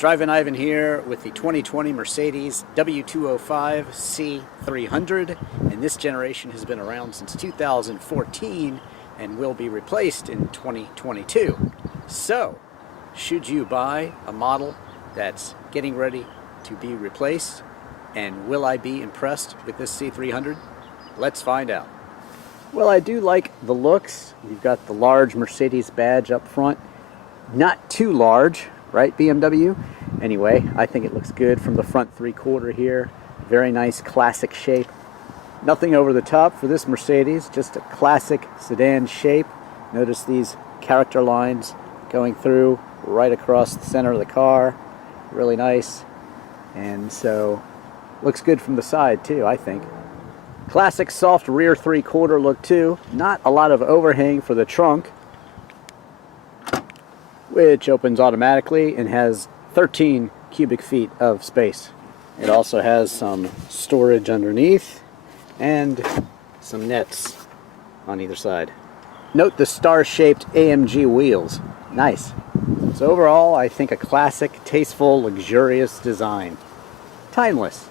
Drivin Ivan here with the 2020 Mercedes W205 C300, and this generation has been around since 2014 and will be replaced in 2022. So, should you buy a model that's getting ready to be replaced, and will I be impressed with this C300? Let's find out. Well, I do like the looks. You've got the large Mercedes badge up front. Not too large, right, BMW? Anyway, I think it looks good from the front three-quarter here. Very nice classic shape. Nothing over the top for this Mercedes, just a classic sedan shape. Notice these character lines going through right across the center of the car. Really nice. And so, looks good from the side too, I think. Classic soft rear three-quarter look too. Not a lot of overhang for the trunk, which opens automatically and has 13 cubic feet of space. It also has some storage underneath and some nets on either side. Note the star-shaped AMG wheels. Nice. So overall, I think a classic, tasteful, luxurious design. Timeless.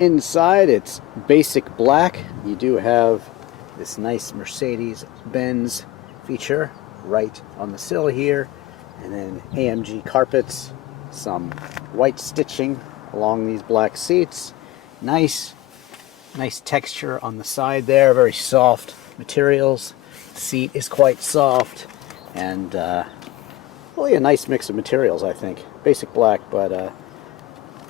Inside, it's basic black. You do have this nice Mercedes-Benz feature right on the sill here. And then AMG carpets, some white stitching along these black seats. Nice texture on the side there, very soft materials. The seat is quite soft, and really a nice mix of materials, I think. Basic black, but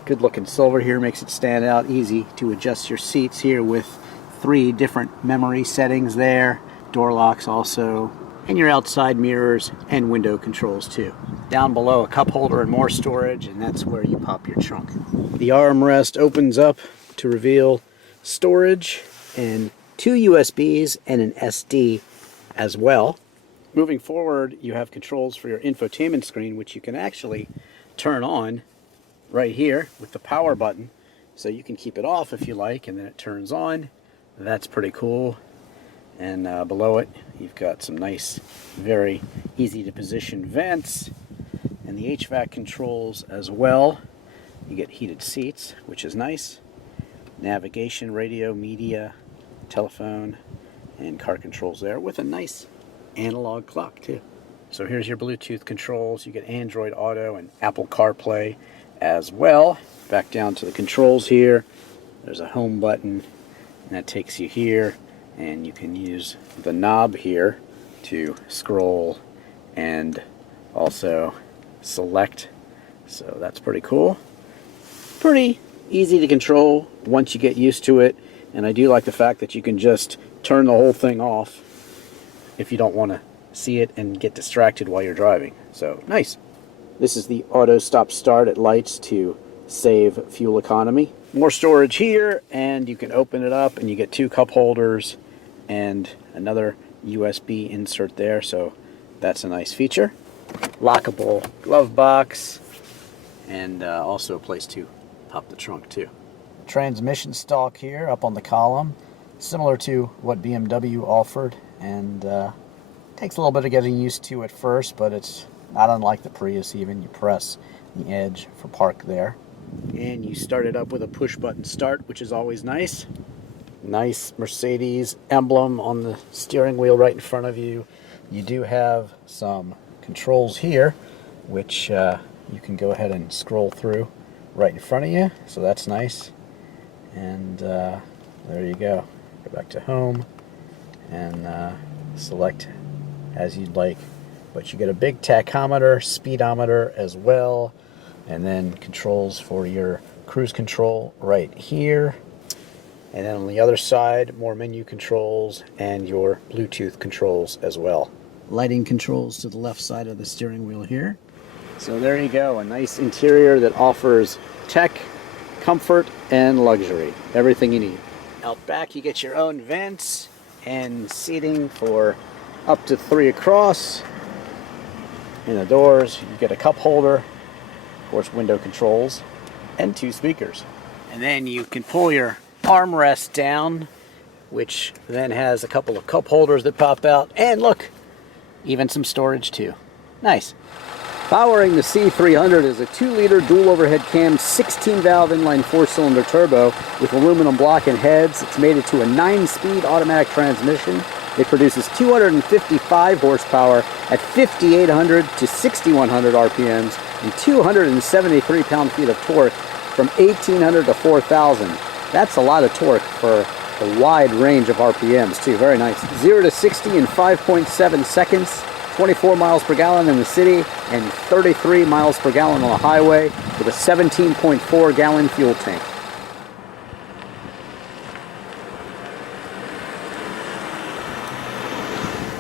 good looking silver here makes it stand out. Easy to adjust your seats here with 3 different memory settings there. Door locks also. And your outside mirrors and window controls too. Down below, a cup holder and more storage, and that's where you pop your trunk. The armrest opens up to reveal storage and 2 USBs and an SD as well. Moving forward, you have controls for your infotainment screen, which you can actually turn on right here with the power button. So you can keep it off if you like, and then it turns on. That's pretty cool. And below it, you've got some nice, very easy to position vents, and the HVAC controls as well. You get heated seats, which is nice. Navigation, radio, media, telephone, and car controls there with a nice analog clock too. So here's your Bluetooth controls. You get Android Auto and Apple CarPlay as well. Back down to the controls here. There's a home button, and that takes you here. And you can use the knob here to scroll and also select. So that's pretty cool. Pretty easy to control once you get used to it. And I do like the fact that you can just turn the whole thing off if you don't want to see it and get distracted while you're driving. So nice. This is the auto stop start at lights to save fuel economy. More storage here, and you can open it up and you get 2 cup holders and another USB insert there, so that's a nice feature. Lockable glove box, and also a place to pop the trunk too. Transmission stalk here up on the column, similar to what BMW offered, and takes a little bit of getting used to at first, but it's not unlike the Prius even. You press the edge for park there. And you start it up with a push button start, which is always nice. Nice Mercedes emblem on the steering wheel right in front of you. You do have some controls here, which you can go ahead and scroll through right in front of you, so that's nice. And there you go. Go back to home and select as you'd like. But you get a big tachometer, speedometer as well, and then controls for your cruise control right here. And then on the other side, more menu controls and your Bluetooth controls as well. Lighting controls to the left side of the steering wheel here. So there you go, a nice interior that offers tech, comfort, and luxury. Everything you need. Out back, you get your own vents and seating for up to 3 across. In the doors, you get a cup holder, of course window controls, and 2 speakers. And then you can pull your armrest down, which then has a couple of cup holders that pop out, and look, even some storage too. Nice. Powering the C300 is a 2-liter dual overhead cam 16-valve inline 4-cylinder turbo with aluminum block and heads. It's mated to a 9-speed automatic transmission. It produces 255 horsepower at 5,800 to 6,100 RPMs and 273 pound-feet of torque from 1,800 to 4,000. That's a lot of torque for a wide range of RPMs too. Very nice. 0 to 60 in 5.7 seconds. 24 miles per gallon in the city and 33 miles per gallon on the highway with a 17.4 gallon fuel tank.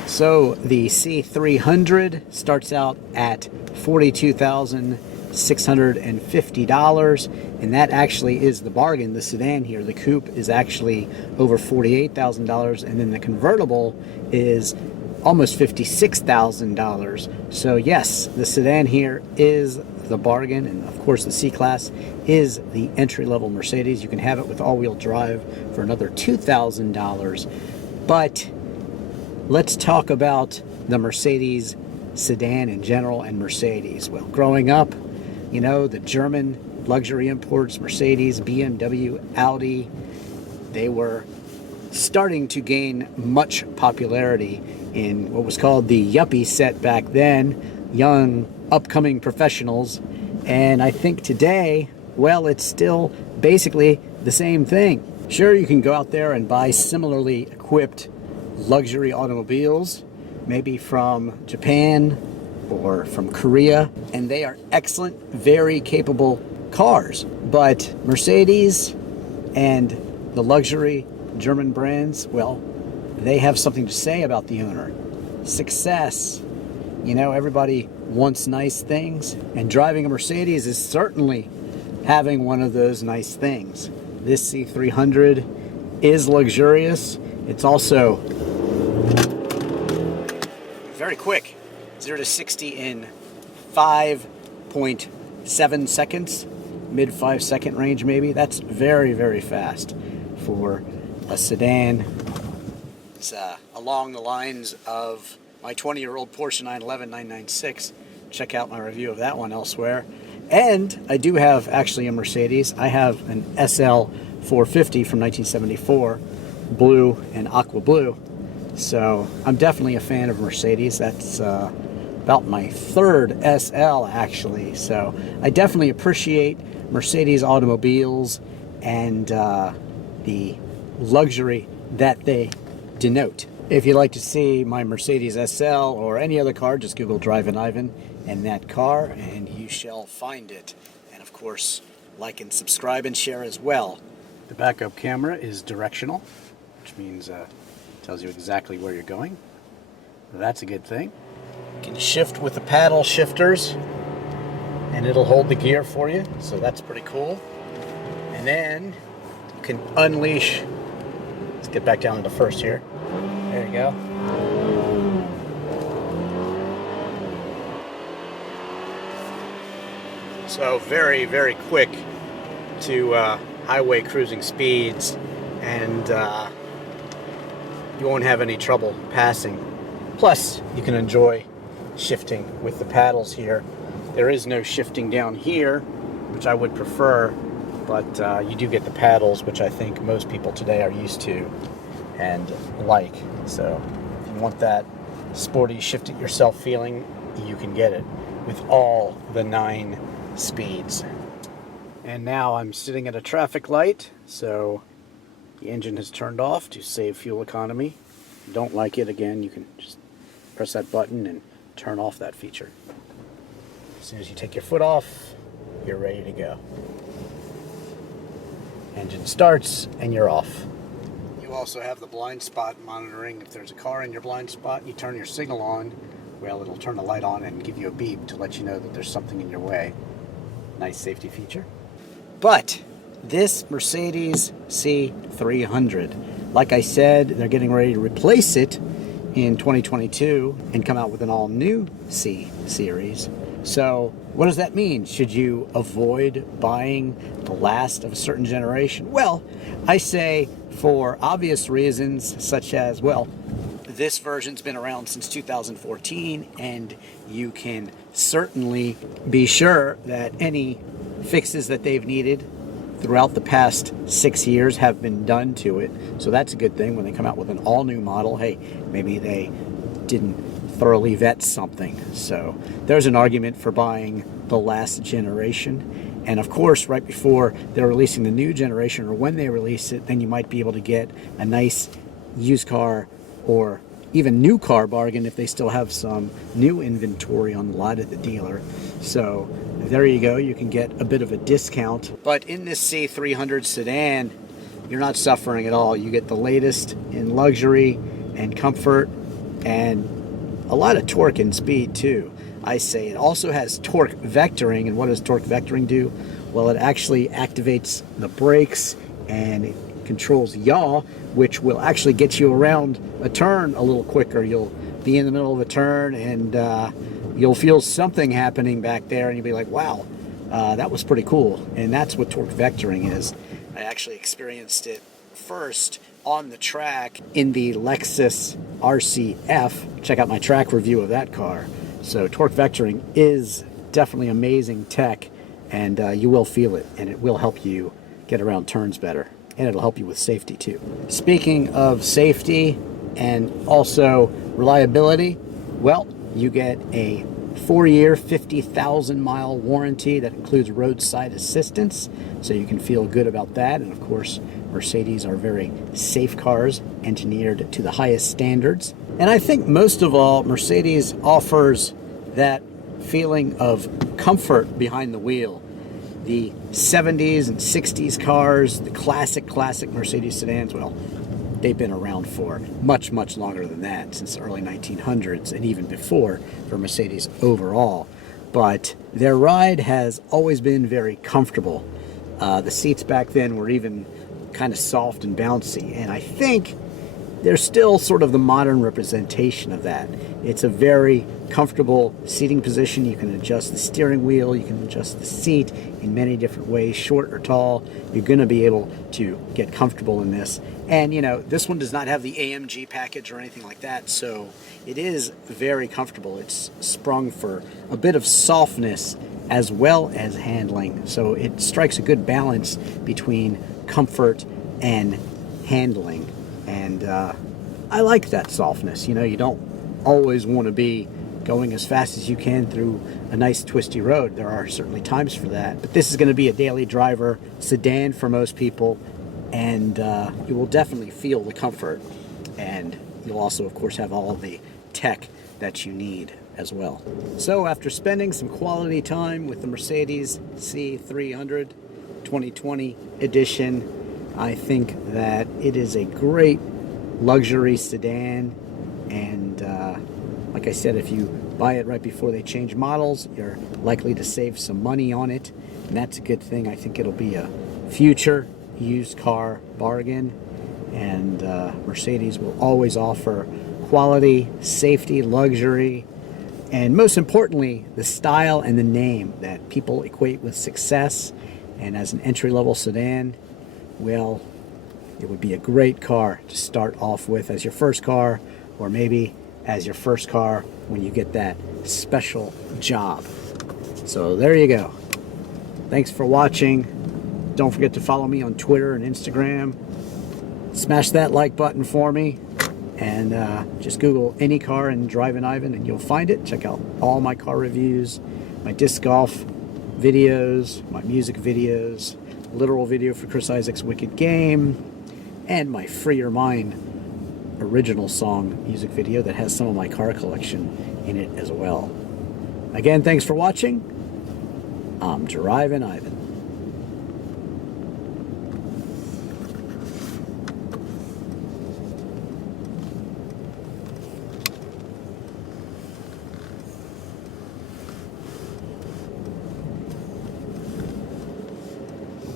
So the C300 starts out at $42,650, and that actually is the bargain. The sedan here, the coupe, is actually over $48,000, and then the convertible is almost $56,000. So yes, the sedan here is the bargain, and of course the C-Class is the entry-level Mercedes. You can have it with all-wheel drive for another $2,000. But let's talk about the Mercedes sedan in general and Mercedes. Well, growing up, you know, the German luxury imports, Mercedes, BMW, Audi, they were starting to gain much popularity in what was called the yuppie set back then, young upcoming professionals. And I think today, well, it's still basically the same thing. Sure, you can go out there and buy similarly equipped luxury automobiles, maybe from Japan or from Korea, and they are excellent, very capable cars. But Mercedes and the luxury German brands, well, they have something to say about the owner. Success. You know, everybody wants nice things, and driving a Mercedes is certainly having one of those nice things. This C300 is luxurious. It's also very quick. 0 to 60 in 5.7 seconds, mid 5-second range maybe. That's very, very fast for a sedan. It's along the lines of my 20-year-old Porsche 911 996. Check out my review of that one elsewhere. And I do have actually a Mercedes. I have an SL 450 from 1974, blue and aqua blue. So I'm definitely a fan of Mercedes. That's about my third SL actually. So I definitely appreciate Mercedes automobiles and the luxury that they denote. If you'd like to see my Mercedes SL or any other car, just Google Drivin Ivan and that car and you shall find it. And of course, like and subscribe and share as well. The backup camera is directional, which means tells you exactly where you're going. That's a good thing. You can shift with the paddle shifters and it'll hold the gear for you, so that's pretty cool. And then you can unleash. Let's get back down into first here. There you go. So very, very quick to highway cruising speeds, and you won't have any trouble passing. Plus, you can enjoy shifting with the paddles here. There is no shifting down here, which I would prefer, but you do get the paddles, which I think most people today are used to and like. So if you want that sporty shift it yourself feeling, you can get it with all the 9 speeds. And now I'm sitting at a traffic light, so the engine has turned off to save fuel economy. If you don't like it, again, you can just press that button and turn off that feature. As soon as you take your foot off, you're ready to go. Engine starts and you're off. You also have the blind spot monitoring. If there's a car in your blind spot, you turn your signal on, well, it'll turn the light on and give you a beep to let you know that there's something in your way. Nice safety feature. But this Mercedes C300, like I said, they're getting ready to replace it in 2022 and come out with an all-new C series. So what does that mean? Should you avoid buying the last of a certain generation? Well, I say for obvious reasons, such as, well, This version's been around since 2014, and you can certainly be sure that any fixes that they've needed throughout the past 6 years have been done to it. So that's a good thing when they come out with an all-new model. Hey, maybe they didn't thoroughly vet something. So there's an argument for buying the last generation. And of course, right before they're releasing the new generation, or when they release it, then you might be able to get a nice used car or even new car bargain if they still have some new inventory on the lot at the dealer. So there you go, you can get a bit of a discount. But in this C300 sedan, you're not suffering at all. You get the latest in luxury and comfort, and a lot of torque and speed too. I say it also has torque vectoring, and what does torque vectoring do? Well, it actually activates the brakes and it controls yaw, which will actually get you around a turn a little quicker. You'll be in the middle of a turn and you'll feel something happening back there, and you'll be like, wow, that was pretty cool. And that's what torque vectoring is. I actually experienced it first on the track in the Lexus RCF. Check out my track review of that car. So torque vectoring is definitely amazing tech, and you will feel it, and it will help you get around turns better, and it'll help you with safety too. Speaking of safety and also reliability, well, you get a 4-year, 50,000-mile warranty that includes roadside assistance, so you can feel good about that. And of course, Mercedes are very safe cars, engineered to the highest standards. And I think most of all, Mercedes offers that feeling of comfort behind the wheel. The 70s and 60s cars, the classic Mercedes sedans, well, they've been around for much, much longer than that, since the early 1900s and even before for Mercedes overall. But their ride has always been very comfortable. The seats back then were even kind of soft and bouncy, and I think they're still sort of the modern representation of that. It's a very comfortable seating position. You can adjust the steering wheel, you can adjust the seat in many different ways, short or tall. You're going to be able to get comfortable in this. And you know, this one does not have the AMG package or anything like that, so it is very comfortable. It's sprung for a bit of softness as well as handling, so it strikes a good balance between comfort and handling. And I like that softness. You know, you don't always want to be going as fast as you can through a nice twisty road. There are certainly times for that, but this is going to be a daily driver sedan for most people, and you will definitely feel the comfort, and you'll also of course have all of the tech that you need as well. So after spending some quality time with the Mercedes C300 2020 edition, I think that it is a great luxury sedan, and like I said, if you buy it right before they change models, you're likely to save some money on it, and that's a good thing. I think it'll be a future used car bargain, and Mercedes will always offer quality, safety, luxury, and most importantly, the style and the name that people equate with success. And as an entry-level sedan, well, it would be a great car to start off with as your first car, or maybe as your first car when you get that special job. So there you go. Thanks for watching. Don't forget to follow me on Twitter and Instagram. Smash that like button for me, and just Google any car and Drivin Ivan and you'll find it. Check out all my car reviews, my disc golf videos, my music videos, literal video for Chris Isaac's Wicked Game, and my Free Your Mind original song music video that has some of my car collection in it as well. Again, thanks for watching. I'm Drivin Ivan.